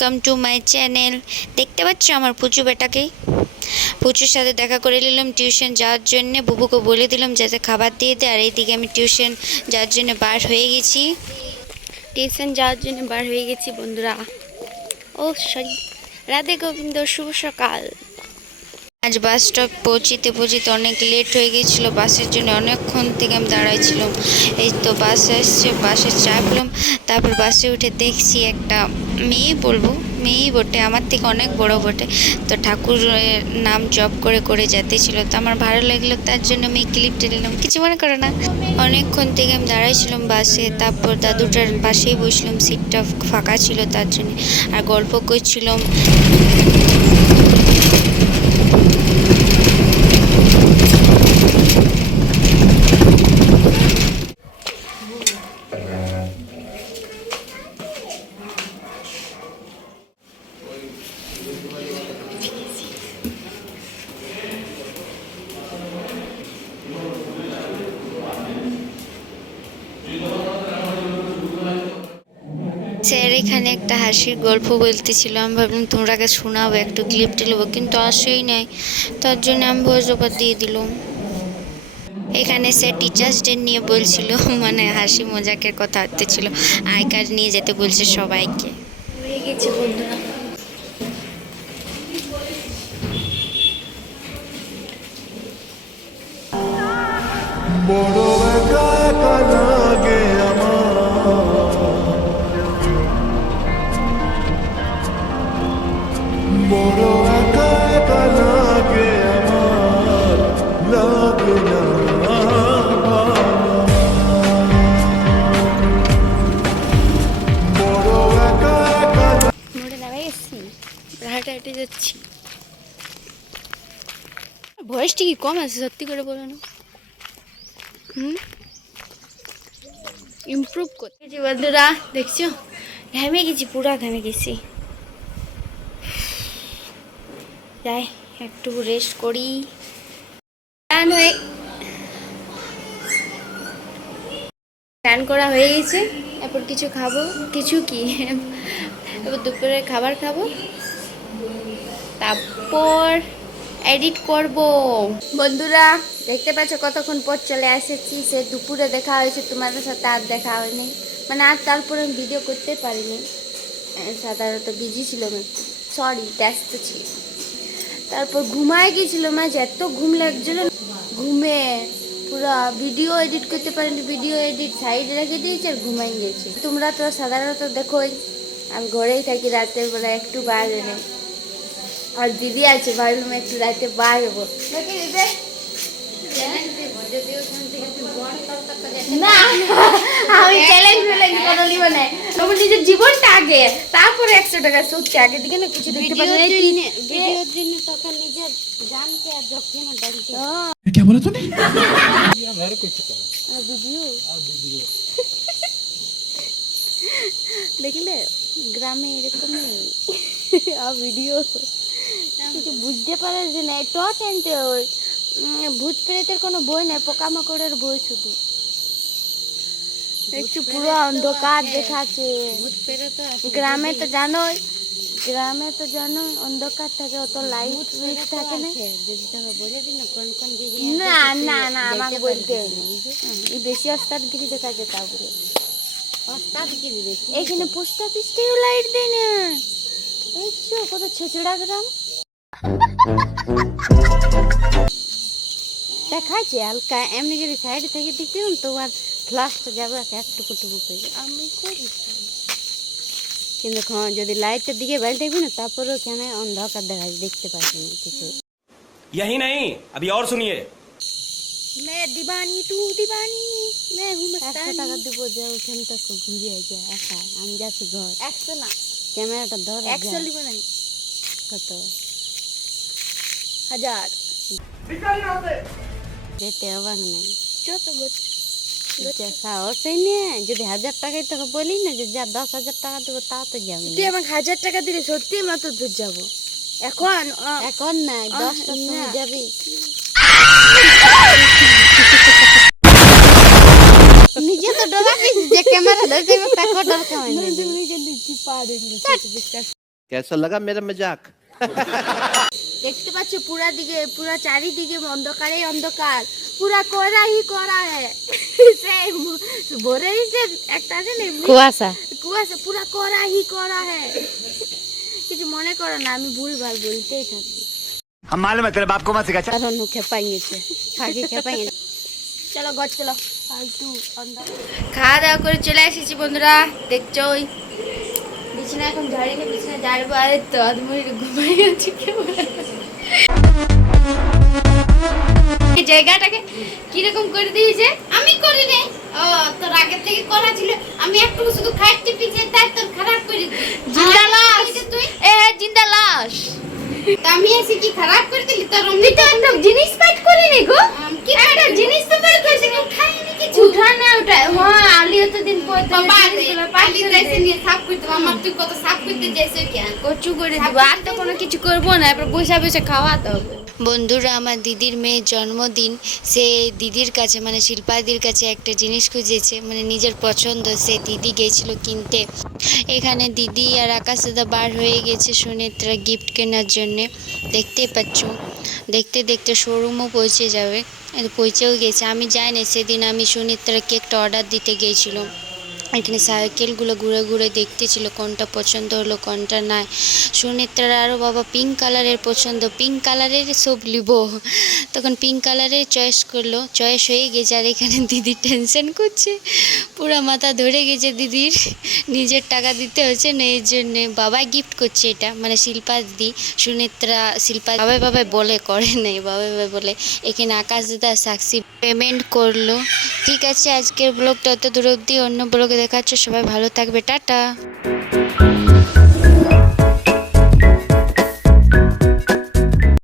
Welcome to my channel. দেখতে পাচ্ছ আমার পুচু বেটাকে। পুচুর সাথে দেখা করে নিলাম টিউশন যাওয়ার জন্য। বুবুকে বলে দিলাম যাতে খাবার দিয়ে দেয়। আর এইদিকে আমি টিউশন যাওয়ার জন্য বার হয়ে গেছি। বন্ধুরা। ও সরি, রাধে গোবিন্দ, শুভ সকাল। আজ বাস স্টপ পৌঁছিতে অনেক লেট হয়ে গেছিলো। বাসের জন্য অনেকক্ষণ থেকে আমি দাঁড়াইছিলাম। এই তো বাস আসছে, বাসে চাপলাম। তারপর বাসে উঠে দেখছি একটা মেয়েই বটে, আমার থেকে অনেক বড় বটে। তো ঠাকুরের নাম জপ করে যেতেছিল। তো আমার ভালো লাগলো, তার জন্য আমি ক্লিপটা নিলাম। কিছু মনে করো না। অনেকক্ষণ থেকে আমি দাঁড়াইছিলাম বাসে। তারপর দাদুটার পাশেই বসলাম, সিটটা ফাঁকা ছিল তার জন্য। আর গল্প করছিলাম। স্যার এখানে একটা হাসির গল্প বলতেছিল। আমি ভাবলাম তোমরা আগে শোনাবো, একটু ক্লিপটা নেবো, কিন্তু আসেই নাই। তার জন্য আমি ভয়েস ওভার দিয়ে দিলাম। এখানে স্যার টিচার্স ডে নিয়ে বলছিল, মানে হাসি মজাকের কথা হতেছিল। আই কার্ড নিয়ে যেতে বলছে সবাইকে। হয়ে গেছে বন্ধুরা। বড় একা একা লাগে আমার, বড় একা একা লাগে আমার, লাগে না বড় একা একা। মোড়ে দাঁড়াই এসছি, হাঁটে হাঁটে যাচ্ছি। ভয়েসটা কি কম আছে সত্যি করে বলো না। ইমপ্রুভ করতে বন্ধুরা। দেখছো ঘেমে গেছি, পুরা ঘেমে গেছি। যাই একটু রেস্ট করি। স্নান করা হয়ে গেছে। এরপর কিছু খাবো। কিছু কি, এবার দুপুরের খাবার খাবো, তারপর এডিট করব। বন্ধুরা দেখতে পাচ্ছ কতক্ষণ পর চলে এসেছি। সে দুপুরে দেখা হয়েছে তোমাদের সাথে, আর দেখা হয়নি। মানে আর তারপরে আমি ভিডিও করতে পারিনি, সাধারণত বিজি ছিলাম একটু, সরি ব্যস্ত ছিল। তারপর ঘুমায় গিয়েছিলাম। আজ এত ঘুম লাগছিল, ঘুমে পুরো ভিডিও এডিট করতে পারিনি। ভিডিও এডিট সাইডে রেখে দিয়েছি আর ঘুমাই গেছি। তোমরা তো সাধারণত দেখোই আমি ঘরেই থাকি রাতের বেলা, একটু বাইরে নেই। আর দিদি আছে, ভাবলাম একটু রাতে বার হবো। না আমি চ্যালেঞ্জ কোনো নিব না। তবে নিজের জীবনটা আগে, তারপরে 100 টাকা সত্যি আগে দিকে না কিছু দেখতে পাচ্ছি না। ভিডিওর জন্য তখন নিজের জানকে আর যখন ডালতে क्या बोला तूने? ভিডিও দেখলে গ্রামে এরকমই ভিডিও কিছু বুঝতে পারে যে না। টর্চ আনতে হয়, ভূত প্রেতের কোনো বই নাই, পোকামাকড়ের বই শুধু। একটু পুরো অন্ধকার দেখাচ্ছে। গ্রামে তো জানোই, অন্ধকার থাকে, অত লাইট থাকে না। না না না আমাকে বলতে এই বেশি অস্তাদগিরি দেখাচ্ছে। তারপরে এখানে পোস্ট অফিসটাও লাইট দেয় না। দেখছো কত ছেচড়া গ্রাম দেখাচ্ছে হালকা। এমনি যদি সাইডে থেকে দেখতে তোমার ফ্লাশটা যাবে একটুকু করে। আমি করি কিন্তু যদি লাইটের দিকে বাইরে দেখবি না, তারপরেও কেন অন্ধকার দেখাচ্ছে, দেখতে পাচ্ছি না কিছু। यही नहीं, अभी और सुनिए। मैं दीवानी तू दीवानी मैं हूँ मस्तानी। 100 টাকা দিব যে ওখান থেকে ঘুরে যায় একা। আমি যাচ্ছি ঘর। 100 না, ক্যামেরাটা ধর। 100 লিব নাই, কত 1000 যেতে অবাক নাই। যত সাহসই নেই। যদি 1000 টাকাই তোকে বলি না যে যা 10,000 টাকা দেবো, তা তো যাবে। তুই আমাকে 1000 টাকা দিলে সত্যি আমরা তো দূর যাবো। এখন নাই, 10টার সময় যাবি। নিজে তো ডরাবিস যে ক্যামেরা ধরতে, তাকে ডর কেমন? कैसा लगा मेरा मजाक? দেখতে পাচ্ছ পুরা চারিদিকে অন্ধকারে অন্ধকার, পুরা কড়াই করা ভরে দিচ্ছে একটা আছে না কুয়াশা কুয়াশা, পুরা কড়াই করা কিছু মনে করো না, আমি ভুলভাল বলতেই থাকি। हम मालूम है तेरे बाप को मत सिखा। কারণ খেপাই গেছে ফাঁকি খেপাই গেছে। চলো গছ চলো, ফালতু খাওয়া দাওয়া করে চলে এসেছি বন্ধুরা, দেখছো ওই বিছানা এখন ঝাড়িনি, বিছানা ঝাড়বো। আর তো আদমুড়ি ঘুমাই গেছে এই জায়গাটাকে কিরকম করে দিয়েছে। আমি করি রে, ও তোর আগে থেকে করা ছিল, আমি একটু শুধু খাইতে পিছে তাই তোর খারাপ করে দিই। জিন্দা লাশ তুই, এ জিন্দা লাশ। তা আমি এসে কি খারাপ করে দিলি তোর? তুই তো একটা জিনিস পাট করে নি গো, কি একটা জিনিস তো পাট করেছে, কেউ খায়নি কিছু। উঠা না উঠা, হ্যাঁ আলিও তো দিন পর বাবা আলি যাইছে নিয়ে সাফ করতে, আমার তুই কত সাফ করতে যাইছিস কেন? কচু করে দিব, আর তো কোনো কিছু করবো না, এবার বসে বসে খাওয়াতে হবে। বন্ধুরা, আমার দিদির মেয়ের জন্মদিন, সে দিদির কাছে মানে শিল্পাদির কাছে একটা জিনিস খুঁজেছে, মানে নিজের পছন্দ, সে দিদি গেছিল কিনতে। এখানে দিদি আর আকাশ দাদা বার হয়ে গেছে সুনেত্রা গিফট কেনার জন্যে। দেখতেই পাচ্ছ, দেখতে দেখতে শোরুমও পৌঁছে যাবে, পৌঁছেও গেছে। আমি যাই না, সেদিন আমি সুনেত্রাকে একটা অর্ডার দিতে গিয়েছিলাম। এখানে সাইকেলগুলো ঘুরে ঘুরে দেখতেছিল কোনটা পছন্দ হলো কোনটা নাই। সুনেত্রার আরও বাবা পিঙ্ক কালারের পছন্দ, পিঙ্ক কালারের সব লিব, তখন পিঙ্ক কালারের চয়েস করলো, চয়েস হয়ে গেছে। আর এখানে দিদি টেনশন করছে, পুরো মাথা ধরে গেছে দিদির, নিজের টাকা দিতে হচ্ছে না, এর জন্যে বাবাই গিফট করছে এটা, মানে শিল্পা দিদি। সুনেত্রা শিল্পা বাবাই বাবাই বলে, করে নেই বাবাই বাবাই বলে। এখানে আকাশ দাদা সাক্ষী পেমেন্ট করলো। ঠিক আছে, আজকের ব্লগটা অত দূর অবধি, অন্য ব্লগে দেখাচ্ছে। সবাই ভালো থাকবে, টাটা।